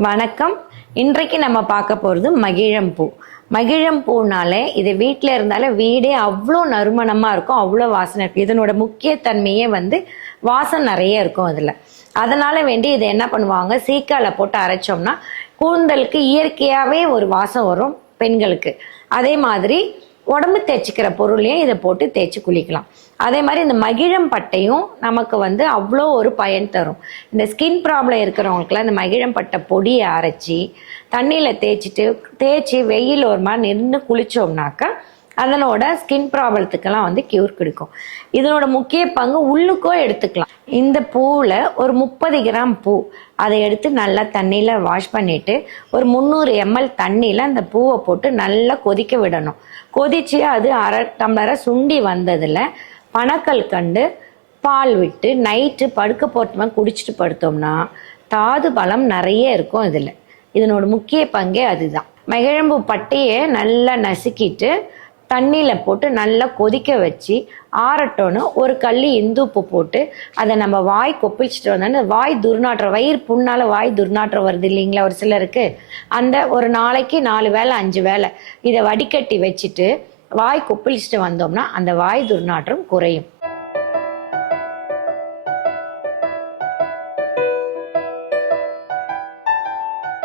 வணக்கம். இன்றைக்கு நம்ம பார்க்க போகிறது மகிழம்பூ. மகிழம்பூனாலே இது வீட்டில் இருந்தாலே வீடே அவ்வளோ நறுமணமாக இருக்கும், அவ்வளோ வாசனை இருக்கும். இதனோட முக்கியத்தன்மையே வாசம் நிறைய இருக்கும் அதில். அதனால வேண்டி இதை என்ன பண்ணுவாங்க, சீக்கால போட்டு அரைச்சோம்னா கூந்தலுக்கு இயற்கையாகவே ஒரு வாசம் வரும் பெண்களுக்கு. அதே மாதிரி உடம்பு தேய்ச்சிக்கிற பொருளையும் இதை போட்டு தேய்ச்சி குளிக்கலாம். அதே மாதிரி இந்த மகிழம் பட்டையும் நமக்கு அவ்வளோ ஒரு பயன் தரும். இந்த ஸ்கின் ப்ராப்ளம் இருக்கிறவங்களுக்குலாம் இந்த மகிழம் பட்டை பொடியை அரைச்சி தண்ணியில் தேய்ச்சி வெயில் ஒரு மாதிரி நின்று குளித்தோம்னாக்கா அதனோட ஸ்கின் ப்ராப்ளத்துக்கெல்லாம் க்யூர் கொடுக்கும். இதனோட முக்கிய பங்கு உள்ளுக்கோ எடுத்துக்கலாம். இந்த பூவில் ஒரு 30 கிராம் பூ அதை எடுத்து நல்லா தண்ணியில் வாஷ் பண்ணிவிட்டு ஒரு 300 ml தண்ணியில் அந்த பூவை போட்டு நல்லா கொதிக்க விடணும். கொதித்து அது அரை டம்ளரை சுண்டி வந்ததில் பனக்கல் கண்டு பால் விட்டு நைட்டு படுக்க போட்டோம்னா குடிச்சிட்டு படுத்தோம்னா தாது பலம் நிறைய இருக்கும். இதனோட முக்கிய பங்கே அதுதான். மகிழம்பூ பட்டையை நல்லா நசுக்கிட்டு தண்ணியில் போட்டு நல்லா கொதிக்க வச்சு ஆறட்டோன்னு ஒரு கல்லி இந்துப்பு போட்டு அதை நம்ம வாய் கொப்பிச்சிட்டு வந்தோன்னா வாய் துர்நாற்றம், வயிறு புண்ணால் வாய் துர்நாற்றம் வருது இல்லைங்களா ஒரு சிலருக்கு, அந்த ஒரு நாளைக்கு 4 வேளை 5 வேளை இதை வடிகட்டி வச்சுட்டு வாய் கொப்பிழிச்சிட்டு வந்தோம்னா அந்த வாய் துர்நாற்றம் குறையும்.